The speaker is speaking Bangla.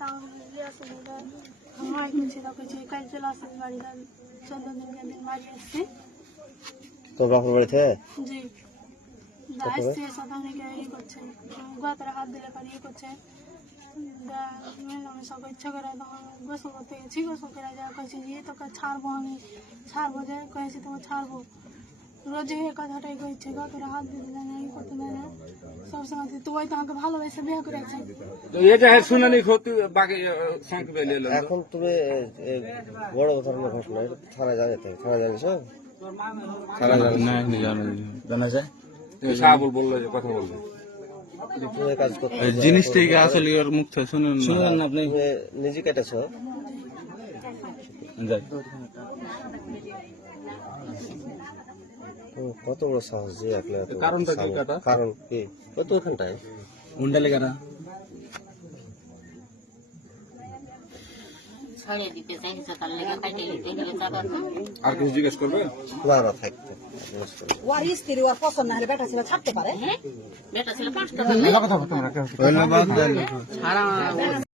তাও আসলে আমার কিছু কিছু কাজ চলে আসছে বাড়িটা 14 দিন বাড়ি আসছে তো বাপের বাড়িতে জি আসছে সদানিকে ই করছে গাতারে হাত দিলে পারি ই করছে আমি সব ইচ্ছা করে তখন গোসল করতে গেছি গোসল করে যা কয়েছি যে তোকে ছাড়বো আমি ছাড়বো যে কয়েছি তোমাকে ছাড়বো রোজ এই কথাটাই কইছে গাতারে হাত দিতে দেয় না ই করতে দেয় না সবসময় তুই তো আমাকে ভালোবেসে বিয়ে করেছি শুনানি এখন তুমি বড় ধরনের ঘটনা থানায় জানাতে থানায় জানিয়েছো জানা যায় সাহাবুল বললো যে কথা বলবে কাজ করতে জিনিসটাই আসলে ওর মুখ থেকে শুনুন না আপনি নিজে কেটেছ কত বড় সাহস যে একলা কারণটা কি কাটা কারণ কি কত ওখানটায় মুন্ডালে কাটা আর কিছু জিজ্ঞেস করবে না থাকতে ওর স্ত্রী ওর পছন্দ না হলে বেটা ছিল ছাড়তে পারে ধন্যবাদ।